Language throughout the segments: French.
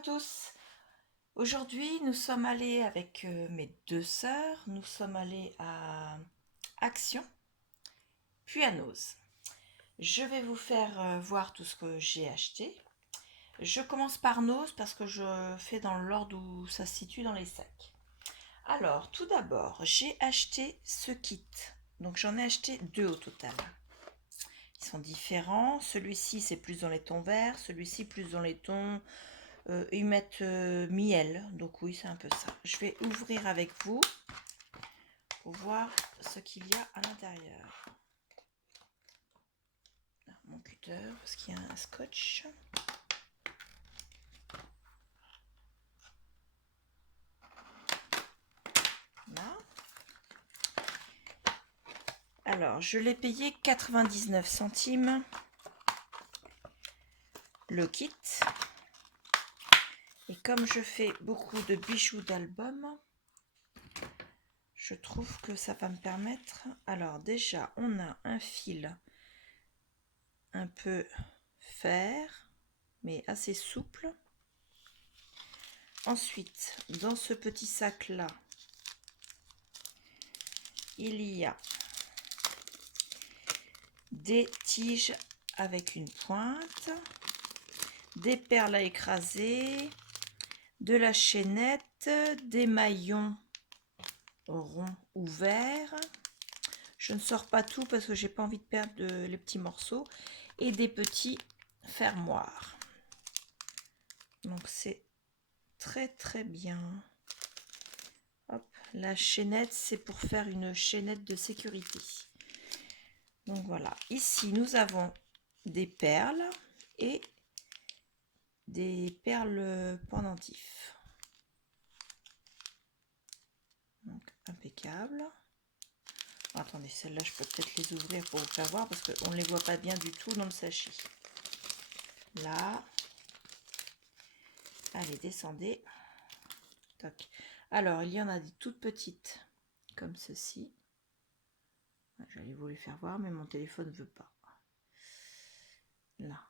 tous. Aujourd'hui, nous sommes allés avec mes deux sœurs, nous sommes allés à Action, puis à Noz. Je vais vous faire voir tout ce que j'ai acheté. Je commence par Noz parce que je fais dans l'ordre où ça se situe dans les sacs. Alors, tout d'abord, j'ai acheté ce kit. Donc, j'en ai acheté deux au total. Ils sont différents. Celui-ci, c'est plus dans les tons verts. Celui-ci, plus dans les tons... ils mettent miel. Donc, oui, c'est un peu ça. Je vais ouvrir avec vous pour voir ce qu'il y a à l'intérieur. Mon cutter, parce qu'il y a un scotch. Là. Alors, je l'ai payé 99 centimes le kit. Et comme je fais beaucoup de bijoux d'album, je trouve que ça va me permettre... Alors déjà, on a un fil un peu fer, mais assez souple. Ensuite, dans ce petit sac-là, il y a des tiges avec une pointe, des perles à écraser, de la chaînette, des maillons ronds ou verts. Je ne sors pas tout parce que j'ai pas envie de perdre les petits morceaux, et des petits fermoirs. Donc c'est très bien. Hop, la chaînette, c'est pour faire une chaînette de sécurité. Donc voilà, ici nous avons des perles et des perles pendentifs. Donc impeccable. Attendez, celle-là, je peux peut-être les ouvrir pour vous faire voir parce qu'on ne les voit pas bien du tout dans le sachet. Là. Allez, descendez. Toc. Alors, il y en a des toutes petites, comme ceci. J'allais vous les faire voir, mais mon téléphone ne veut pas. Là.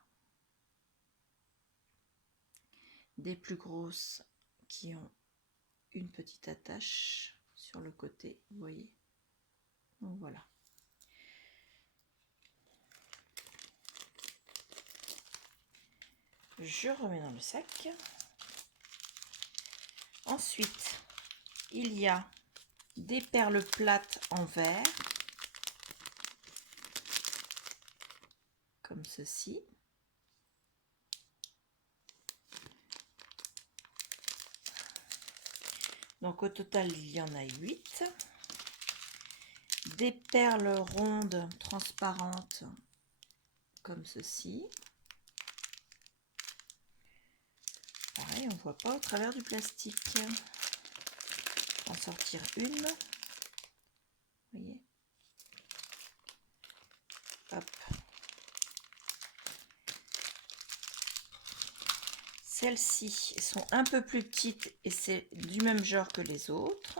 Des plus grosses qui ont une petite attache sur le côté, vous voyez. Donc voilà. Je remets dans le sac. Ensuite, il y a des perles plates en verre, comme ceci. Donc au total, il y en a 8. Des perles rondes transparentes, comme ceci. Pareil, on ne voit pas au travers du plastique. En sortir une. Vous voyez. Hop. Celles-ci sont un peu plus petites et c'est du même genre que les autres.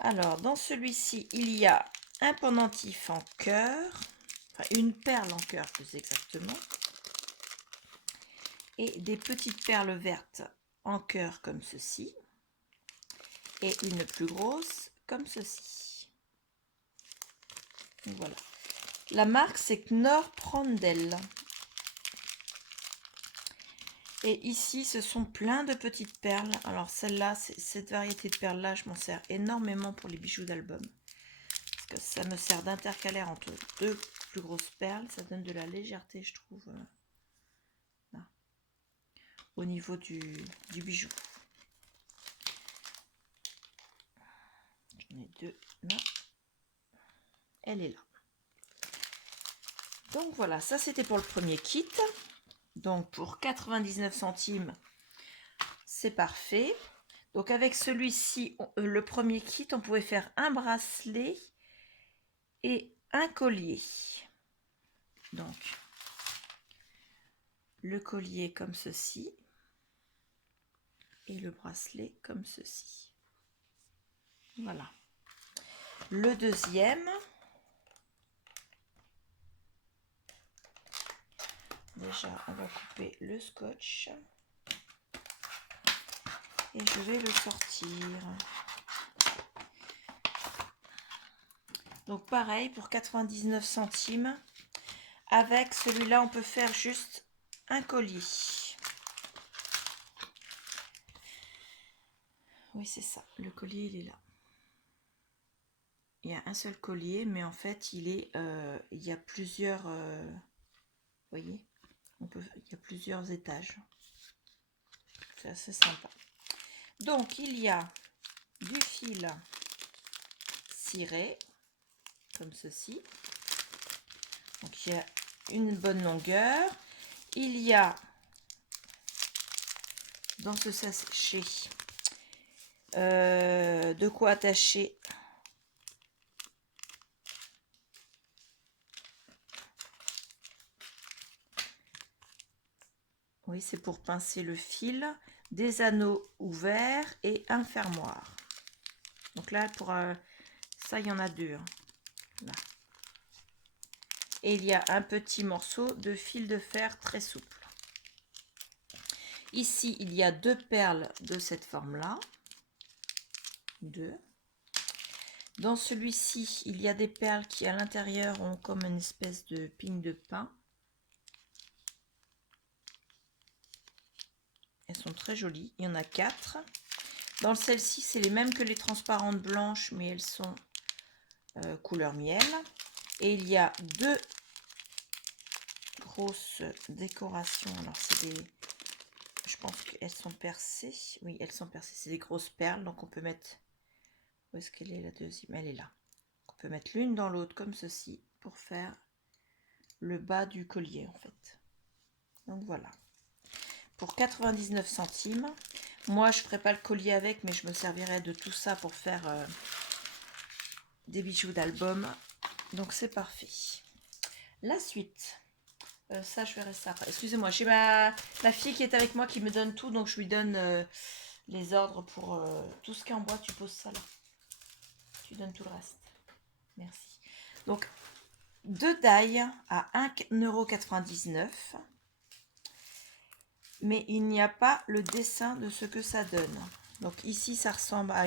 Alors, dans celui-ci, il y a un pendentif en cœur, enfin une perle en cœur plus exactement, et des petites perles vertes en cœur comme ceci, et une plus grosse comme ceci. Donc, voilà. La marque, c'est Knorr Prandtl. Et ici, ce sont plein de petites perles. Alors celle-là, cette variété de perles-là, je m'en sers énormément pour les bijoux d'album. Parce que ça me sert d'intercalaire entre deux plus grosses perles. Ça donne de la légèreté, je trouve, là, au niveau du bijou. J'en ai deux là. Elle est là. Donc voilà, ça c'était pour le premier kit. Donc pour 99 centimes, c'est parfait. Donc avec celui-ci, le premier kit, on pouvait faire un bracelet et un collier. Donc le collier comme ceci et le bracelet comme ceci. Voilà. Le deuxième, déjà, on va couper le scotch. Et je vais le sortir. Donc pareil, pour 99 centimes. Avec celui-là, on peut faire juste un collier. Oui, c'est ça. Le collier, il est là. Il y a un seul collier, mais en fait, il y a plusieurs... vous voyez, il y a plusieurs étages. C'est assez sympa. Donc, il y a du fil ciré, comme ceci. Donc, il y a une bonne longueur. Il y a dans ce sachet de quoi attacher oui, c'est pour pincer le fil, des anneaux ouverts et un fermoir. Donc là, pour ça, il y en a deux. Hein. Là. Et il y a un petit morceau de fil de fer très souple. Ici, il y a deux perles de cette forme-là. Deux. Dans celui-ci, il y a des perles qui, à l'intérieur, ont comme une espèce de pigne de pin. Elles sont très jolies. Il y en a 4. Dans celle-ci, c'est les mêmes que les transparentes blanches, mais elles sont couleur miel. Et il y a deux grosses décorations. Alors, c'est des... Je pense qu'elles sont percées. Oui, elles sont percées. C'est des grosses perles. Donc, on peut mettre... Où est-ce qu'elle est, la deuxième? Elle est là. On peut mettre l'une dans l'autre, comme ceci, pour faire le bas du collier, en fait. Donc, voilà. Pour 99 centimes. Moi, je ne ferai pas le collier avec, mais je me servirai de tout ça pour faire des bijoux d'album. Donc, c'est parfait. La suite. Ça, je verrai ça après. Excusez-moi, j'ai ma fille qui est avec moi qui me donne tout, donc je lui donne les ordres pour tout ce qui est en bois. Tu poses ça là. Tu donnes tout le reste. Merci. Donc, 2 die à 1,99 €. Mais il n'y a pas le dessin de ce que ça donne. Donc ici, ça ressemble à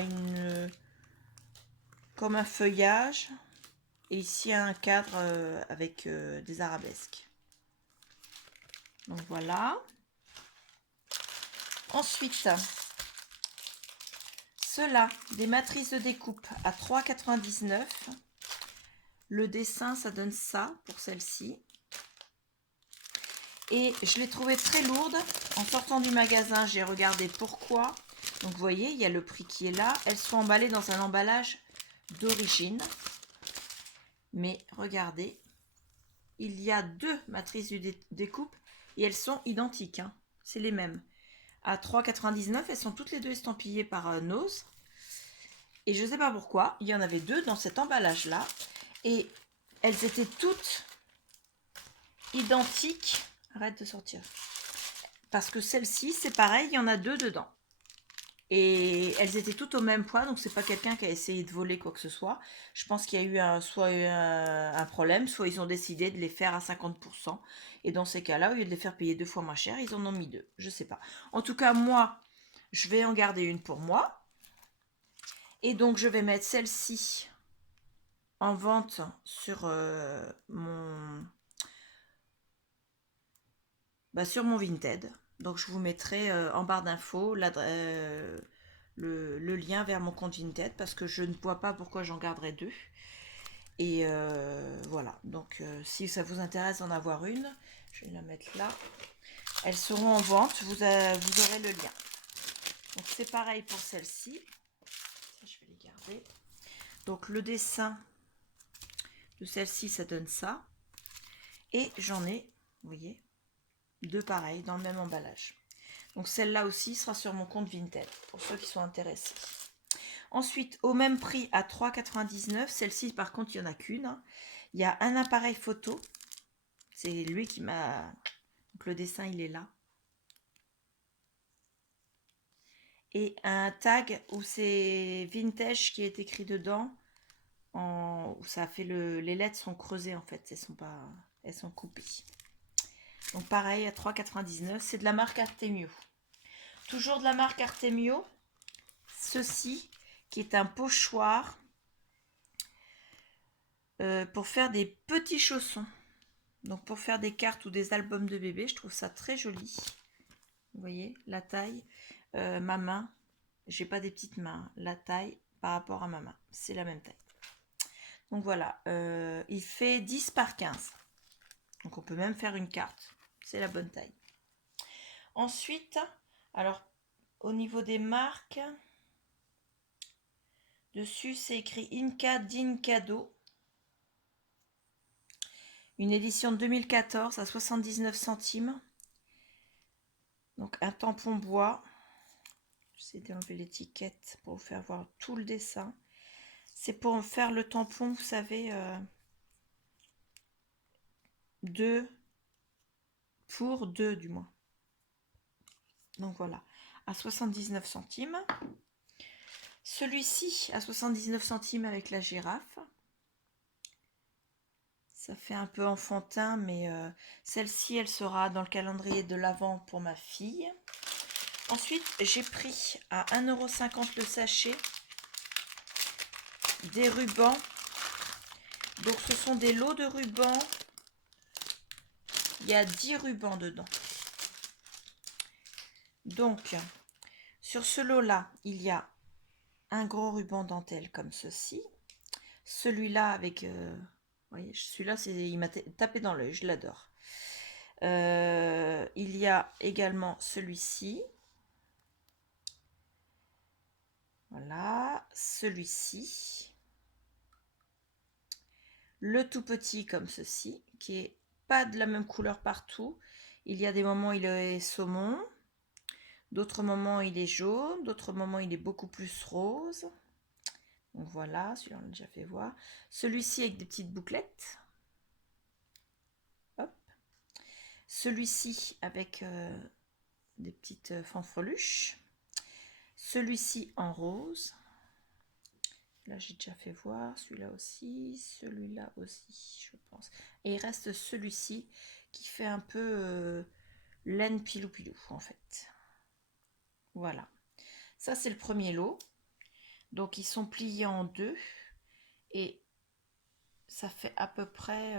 comme un feuillage. Et ici, un cadre avec des arabesques. Donc voilà. Ensuite, ceux-là, des matrices de découpe à 3,99 €. Le dessin, ça donne ça pour celle-ci. Et je l'ai trouvé très lourde. En sortant du magasin, j'ai regardé pourquoi. Donc vous voyez, il y a le prix qui est là. Elles sont emballées dans un emballage d'origine. Mais regardez, il y a 2 matrices de découpe et elles sont identiques. Hein. C'est les mêmes. À 3,99 €, elles sont toutes les deux estampillées par Nose. Et je ne sais pas pourquoi, il y en avait 2 dans cet emballage-là. Et elles étaient toutes identiques. Arrête de sortir. Parce que celle-ci, c'est pareil, il y en a 2 dedans. Et elles étaient toutes au même poids, donc c'est pas quelqu'un qui a essayé de voler quoi que ce soit. Je pense qu'il y a eu soit un problème, soit ils ont décidé de les faire à 50%. Et dans ces cas-là, au lieu de les faire payer 2 fois moins cher, ils en ont mis 2. Je sais pas. En tout cas, moi, je vais en garder une pour moi. Et donc, je vais mettre celle-ci en vente sur sur mon Vinted. Donc, je vous mettrai en barre d'infos le lien vers mon compte Vinted parce que je ne vois pas pourquoi j'en garderai 2. Et voilà. Donc, si ça vous intéresse d'en avoir une, je vais la mettre là. Elles seront en vente. Vous aurez le lien. Donc, c'est pareil pour celle-ci. Je vais les garder. Donc, le dessin de celle-ci, ça donne ça. Et j'en ai, vous voyez, 2 pareils dans le même emballage. Donc celle-là aussi sera sur mon compte Vinted pour ceux qui sont intéressés. Ensuite, au même prix à 3,99 €, celle-ci par contre il n'y en a qu'une. Hein. Il y a un appareil photo. C'est lui qui m'a... Donc le dessin il est là. Et un tag où c'est vintage qui est écrit dedans. Où ça a fait les lettres sont creusées en fait. Elles sont coupées. Donc pareil à 3,99. C'est de la marque Artemio. Toujours de la marque Artemio. Ceci qui est un pochoir pour faire des petits chaussons. Donc pour faire des cartes ou des albums de bébé, je trouve ça très joli. Vous voyez la taille, ma main. J'ai pas des petites mains. La taille par rapport à ma main, c'est la même taille. Donc voilà, il fait 10 par 15. Donc on peut même faire une carte. C'est la bonne taille. Ensuite, alors au niveau des marques, dessus c'est écrit Inca Dincado. Une édition de 2014 à 79 centimes. Donc un tampon bois. J'essaie d'enlever l'étiquette pour vous faire voir tout le dessin. C'est pour faire le tampon, vous savez, 2 pour 2 du moins. Donc voilà, à 79 centimes. Celui-ci à 79 centimes avec la girafe. Ça fait un peu enfantin, mais celle-ci, elle sera dans le calendrier de l'Avent pour ma fille. Ensuite, j'ai pris à 1,50 € le sachet des rubans. Donc ce sont des lots de rubans. Il y a 10 rubans dedans. Donc, sur ce lot-là, il y a un gros ruban dentelle comme ceci. Celui-là avec... vous voyez, celui-là, il m'a tapé dans l'œil, je l'adore. Il y a également celui-ci. Voilà, celui-ci. Le tout petit comme ceci, qui est pas de la même couleur partout. Il y a des moments il est saumon, d'autres moments il est jaune, d'autres moments il est beaucoup plus rose. Donc voilà, celui-là on l'a déjà fait voir. Celui-ci avec des petites bouclettes. Hop. Celui-ci avec des petites fanfreluches. Celui-ci en rose. Là j'ai déjà fait voir, celui-là aussi, je pense. Et il reste celui-ci qui fait un peu laine pilou pilou en fait. Voilà. Ça c'est le premier lot. Donc ils sont pliés en deux. Et ça fait à peu près...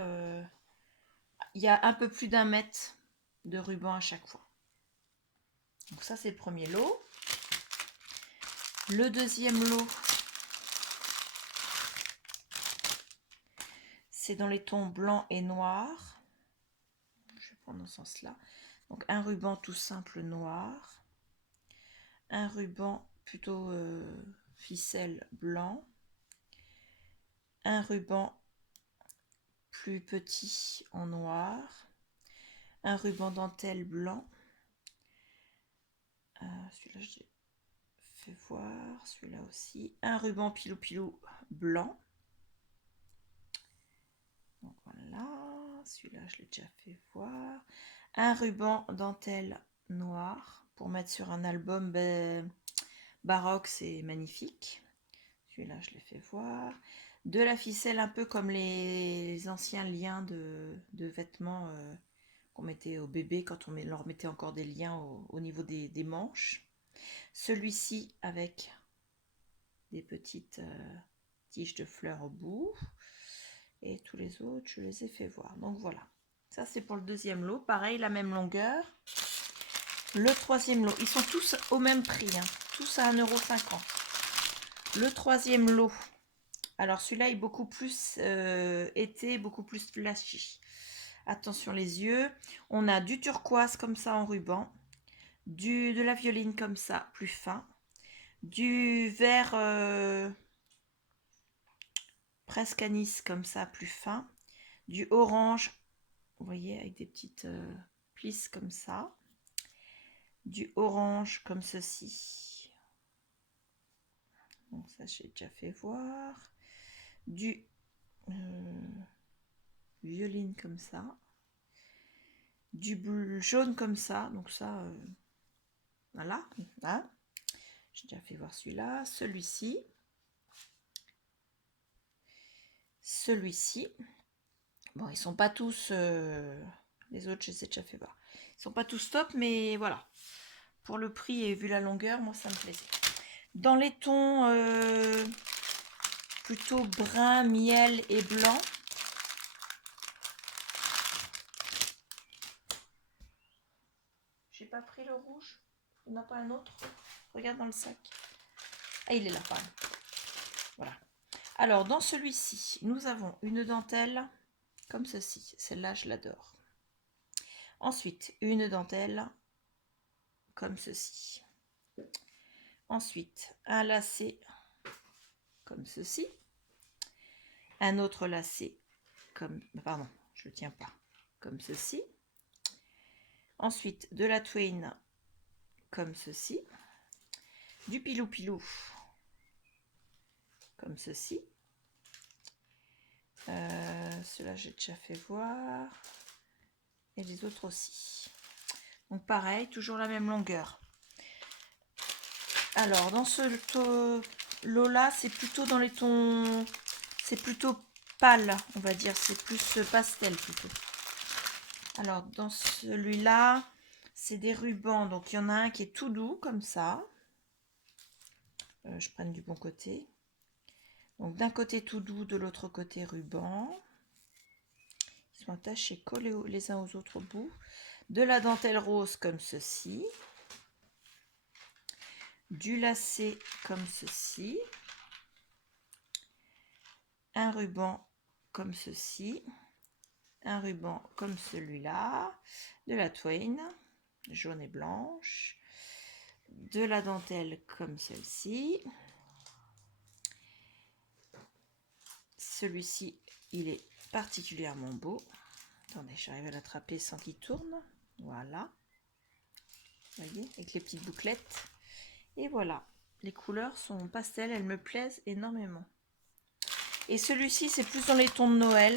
il y a un peu plus d'1 mètre de ruban à chaque fois. Donc ça c'est le premier lot. Le deuxième lot, c'est dans les tons blanc et noir. Je vais prendre dans ce sens-là. Donc un ruban tout simple noir. Un ruban plutôt ficelle blanc. Un ruban plus petit en noir. Un ruban dentelle blanc. Celui-là, j'ai fait voir. Celui-là aussi. Un ruban pilou pilou blanc. Donc voilà. Celui-là, je l'ai déjà fait voir. Un ruban dentelle noir pour mettre sur un album baroque, c'est magnifique. Celui-là, je l'ai fait voir. De la ficelle, un peu comme les anciens liens de vêtements qu'on mettait au bébé quand on leur mettait encore des liens au niveau des manches. Celui-ci avec des petites tiges de fleurs au bout. Et tous les autres, je les ai fait voir. Donc voilà. Ça, c'est pour le deuxième lot. Pareil, la même longueur. Le troisième lot, ils sont tous au même prix. Hein, tous à 1,50 €. Le troisième lot. Alors celui-là est beaucoup plus été, beaucoup plus flashy. Attention les yeux. On a du turquoise comme ça en ruban. De la violine comme ça, plus fin. Du vert presque anis comme ça, plus fin. Du orange, vous voyez, avec des petites plisses comme ça. Du orange comme ceci. Donc ça, j'ai déjà fait voir. Du violine comme ça. Du bleu, jaune comme ça. Donc ça, voilà. Hein, j'ai déjà fait voir celui-là. Celui-ci. Celui-ci. Bon, ils sont pas tous Les autres, je les ai déjà fait voir. Ils sont pas tous top, mais voilà. Pour le prix et vu la longueur, moi, ça me plaisait. Dans les tons plutôt brun, miel et blanc. J'ai pas pris le rouge. Il n'y en a pas un autre. Regarde dans le sac. Ah, il est là, pardon. Voilà. Alors, dans celui-ci, nous avons une dentelle comme ceci. Celle-là, je l'adore. Ensuite, une dentelle comme ceci. Ensuite, un lacet comme ceci. Un autre lacet comme... Pardon, je ne tiens pas. Comme ceci. Ensuite, de la Twain comme ceci. Du pilou-pilou comme ceci. Cela j'ai déjà fait voir. Et les autres aussi. Donc pareil, toujours la même longueur. Alors dans ce lot là, c'est plutôt dans les tons... C'est plutôt pâle, on va dire. C'est plus pastel plutôt. Alors dans celui-là, c'est des rubans. Donc il y en a un qui est tout doux comme ça. Je prenne du bon côté. Donc d'un côté tout doux, de l'autre côté ruban. Ils sont attachés, collés les uns aux autres au bout. De la dentelle rose comme ceci. Du lacet comme ceci. Un ruban comme ceci. Un ruban comme celui-là. De la Twain, jaune et blanche. De la dentelle comme celle-ci. Celui-ci, il est particulièrement beau. Attendez, j'arrive à l'attraper sans qu'il tourne. Voilà. Vous voyez, avec les petites bouclettes. Et voilà. Les couleurs sont pastel, elles me plaisent énormément. Et celui-ci, c'est plus dans les tons de Noël.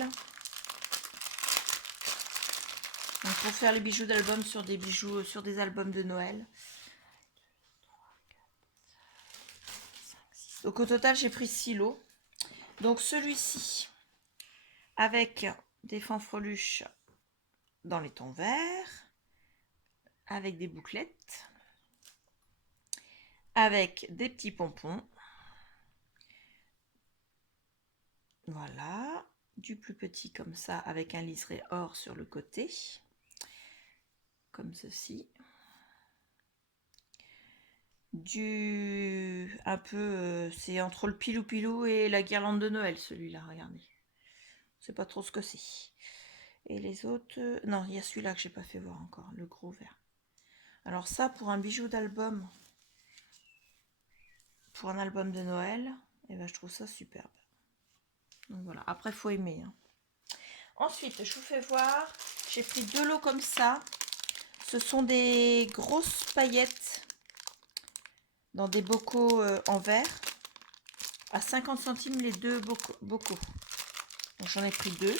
Donc pour faire les bijoux d'album sur des bijoux, sur des albums de Noël. Donc au total, j'ai pris 6 lots. Donc celui-ci, avec des fanfreluches dans les tons verts, avec des bouclettes, avec des petits pompons. Voilà, du plus petit comme ça, avec un liseré or sur le côté, comme ceci. Du un peu, c'est entre le pilou-pilou et la guirlande de Noël, celui-là, regardez. Je sais pas trop ce que c'est. Et les autres, non, il y a celui-là que j'ai pas fait voir encore, le gros vert. Alors ça, pour un bijou d'album, pour un album de Noël, et ben, je trouve ça superbe. Donc voilà, après faut aimer. Hein. Ensuite, je vous fais voir, j'ai pris 2 lots comme ça. Ce sont des grosses paillettes dans des bocaux en verre. À 50 centimes les 2 bocaux. Donc j'en ai pris 2. Je vais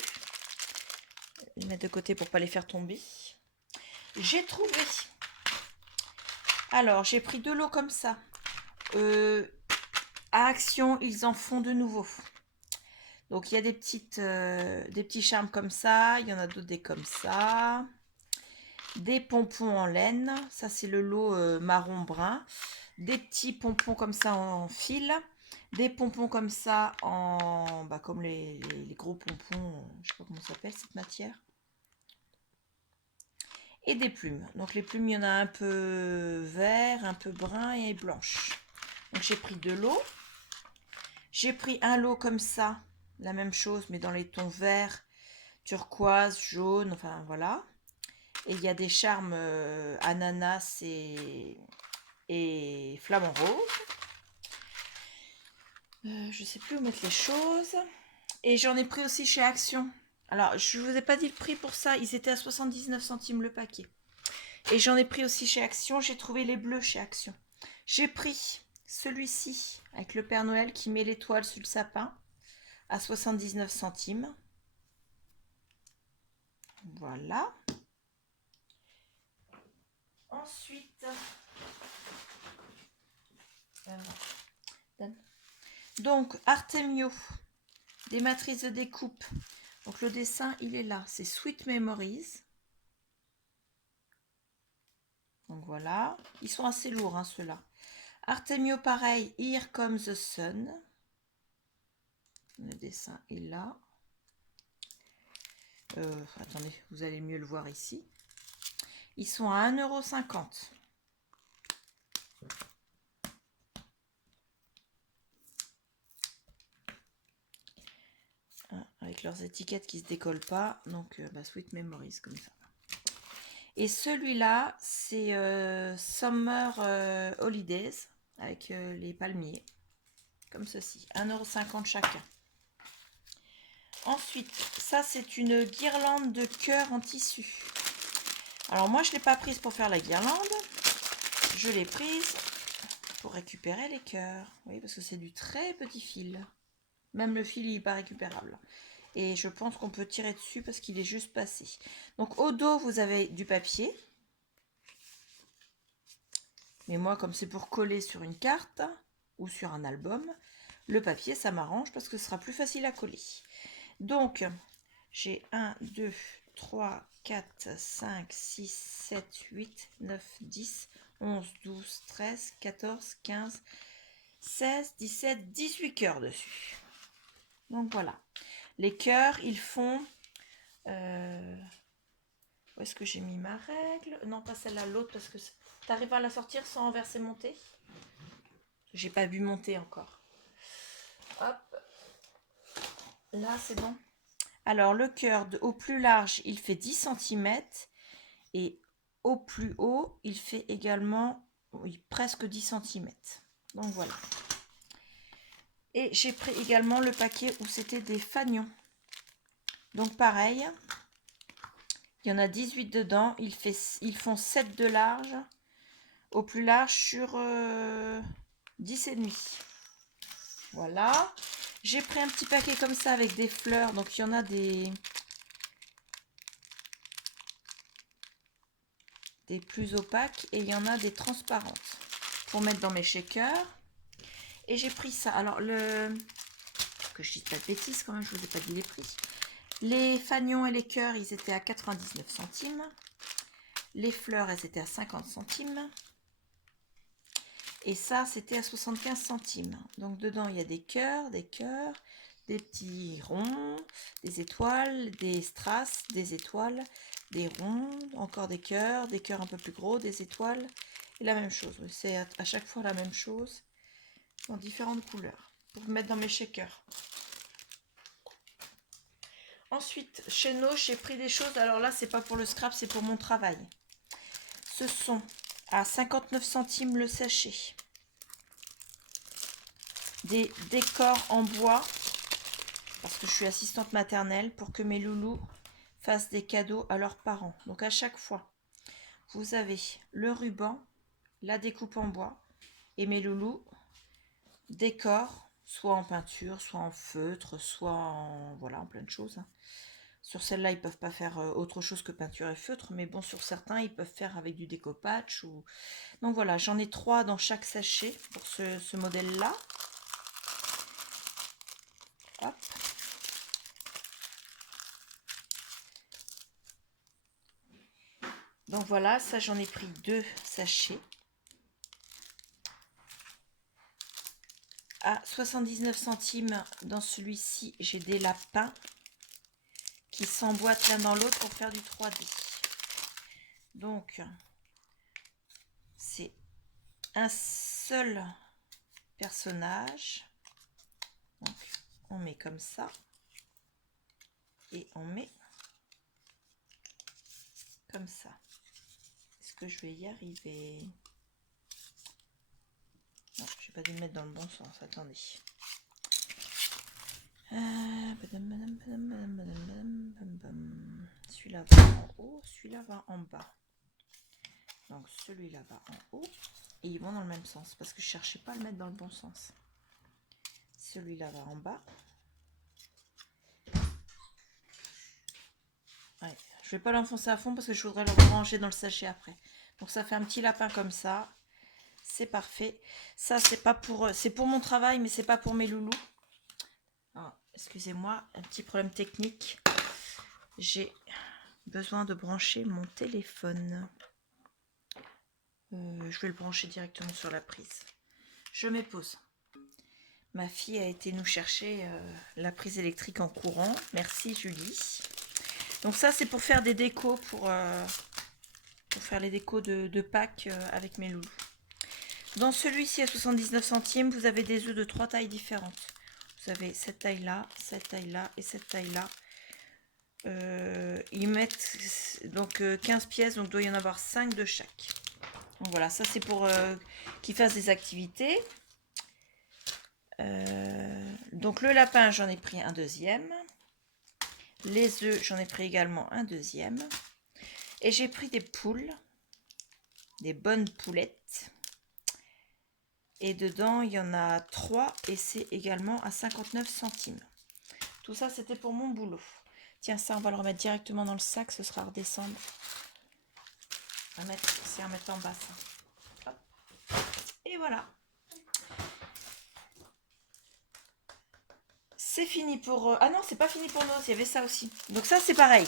les mettre de côté pour pas les faire tomber. J'ai trouvé. Alors, j'ai pris 2 lots comme ça. À Action, ils en font de nouveau. Donc il y a des petits charmes comme ça. Il y en a d'autres des comme ça. Des pompons en laine. Ça, c'est le lot marron brun. Des petits pompons comme ça en fil. Des pompons comme ça en... comme les gros pompons. Je sais pas comment ça s'appelle cette matière. Et des plumes. Donc les plumes, il y en a un peu vert, un peu brun et blanche. Donc j'ai pris 2 lots. J'ai pris un lot comme ça. La même chose, mais dans les tons vert, turquoise, jaune, enfin voilà. Et il y a des charmes ananas et flamant rose. Je sais plus où mettre les choses. Et j'en ai pris aussi chez Action. Alors, je vous ai pas dit le prix pour ça. Ils étaient à 79 centimes le paquet. Et j'en ai pris aussi chez Action. J'ai trouvé les bleus chez Action. J'ai pris celui-ci avec le Père Noël qui met l'étoile sur le sapin à 79 centimes. Voilà. Ensuite, donc Artemio, des matrices de découpe. Donc le dessin, il est là. C'est Sweet Memories. Donc voilà, ils sont assez lourds hein, ceux-là. Artemio pareil, Here Comes the Sun. Le dessin est là. Attendez, vous allez mieux le voir ici. Ils sont à 1,50 €. Avec leurs étiquettes qui ne se décollent pas. Donc, Sweet Memories comme ça. Et celui-là, c'est Summer Holidays avec les palmiers. Comme ceci. 1,50 € chacun. Ensuite, ça c'est une guirlande de cœur en tissu. Alors moi je ne l'ai pas prise pour faire la guirlande. Je l'ai prise pour récupérer les cœurs. Oui, parce que c'est du très petit fil. Même le fil il n'est pas récupérable. Et je pense qu'on peut tirer dessus parce qu'il est juste passé. Donc au dos vous avez du papier. Mais moi comme c'est pour coller sur une carte ou sur un album, le papier ça m'arrange parce que ce sera plus facile à coller. Donc, j'ai 1, 2, 3, 4, 5, 6, 7, 8, 9, 10, 11, 12, 13, 14, 15, 16, 17, 18 cœurs dessus. Donc voilà. Les cœurs, ils font... où est-ce que j'ai mis ma règle? Non, pas celle-là, l'autre, parce que tu arrives à la sortir sans renverser monter. J'ai pas vu monter encore. Hop. Là, c'est bon. Alors, le cœur au plus large, il fait 10 cm et au plus haut, il fait également presque 10 cm. Donc, voilà. Et j'ai pris également le paquet où c'était des fanions. Donc, pareil, il y en a 18 dedans. Ils font 7 de large, au plus large sur 10,5. Voilà. J'ai pris un petit paquet comme ça avec des fleurs. Donc, il y en a des plus opaques et il y en a des transparentes pour mettre dans mes shakers. Et j'ai pris ça. Alors, que je dise pas de bêtises quand même, je vous ai pas dit les prix. Les fanions et les cœurs, ils étaient à 99 centimes. Les fleurs, elles étaient à 50 centimes. Et ça, c'était à 75 centimes. Donc, dedans, il y a des cœurs, des petits ronds, des étoiles, des strass, des étoiles, des ronds, encore des cœurs un peu plus gros, des étoiles. Et la même chose. C'est à chaque fois la même chose, dans différentes couleurs, pour mettre dans mes shakers. Ensuite, chez Noche, j'ai pris des choses. Alors là, c'est pas pour le scrap, c'est pour mon travail. Ce sont à 59 centimes le sachet. Des décors en bois, parce que je suis assistante maternelle, pour que mes loulous fassent des cadeaux à leurs parents. Donc à chaque fois, vous avez le ruban, la découpe en bois, et mes loulous décorent, soit en peinture, soit en feutre, soit en, voilà, en plein de choses. Sur celle-là, ils peuvent pas faire autre chose que peinture et feutre, mais bon, sur certains, ils peuvent faire avec du découpage. Donc voilà, j'en ai 3 dans chaque sachet pour ce modèle-là. Hop. Donc voilà, ça j'en ai pris 2 sachets. À 79 centimes, dans celui-ci, j'ai des lapins qui s'emboîtent l'un dans l'autre pour faire du 3D. Donc, c'est un seul personnage. Donc, on met comme ça. Et on met comme ça. Est-ce que je vais y arriver? Non, je n'ai pas dû le mettre dans le bon sens. Attendez. Celui-là va en haut, celui-là va en bas. Donc celui-là va en haut. Et ils vont dans le même sens. Parce que je ne cherchais pas à le mettre dans le bon sens. Celui-là va en bas. Ouais, je vais pas l'enfoncer à fond parce que je voudrais le ranger dans le sachet après. Donc ça fait un petit lapin comme ça. C'est parfait. Ça, c'est pour mon travail, mais c'est pas pour mes loulous. Excusez-moi, un petit problème technique. J'ai besoin de brancher mon téléphone. Je vais le brancher directement sur la prise. Je mets pause. Ma fille a été nous chercher la prise électrique en courant. Merci Julie. Donc ça c'est pour faire des décos, pour faire les décos de Pâques avec mes loulous. Dans celui-ci à 79 centimes, vous avez des œufs de 3 tailles différentes. Vous avez cette taille-là et cette taille-là. Ils mettent donc 15 pièces, donc il doit y en avoir 5 de chaque. Donc voilà, ça c'est pour qu'ils fassent des activités. Donc le lapin, j'en ai pris un deuxième. Les œufs, j'en ai pris également un deuxième. Et j'ai pris des poules, des bonnes poulettes. Et dedans, il y en a 3 et c'est également à 59 centimes. Tout ça, c'était pour mon boulot. Tiens, ça, on va le remettre directement dans le sac, ce sera à redescendre. C'est à remettre en bas, ça. Hop. Et voilà. C'est fini pour... Ah non, c'est pas fini pour nous, il y avait ça aussi. Donc ça, c'est pareil.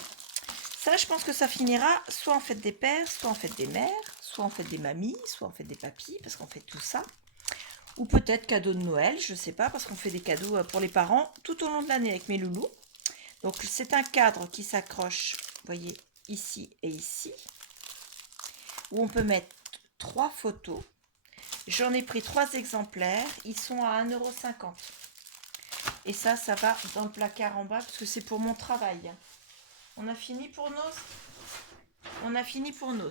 Ça, je pense que ça finira soit en fête des pères, soit en fête des mères, soit en fête des mamies, soit en fête des papis, parce qu'on fait tout ça. Ou peut-être cadeau de Noël, je sais pas, parce qu'on fait des cadeaux pour les parents tout au long de l'année avec mes loulous. Donc c'est un cadre qui s'accroche, vous voyez, ici et ici, où on peut mettre 3 photos. J'en ai pris 3 exemplaires, ils sont à 1,50 €. Et ça va dans le placard en bas, parce que c'est pour mon travail. On a fini pour nos. On a fini pour nos.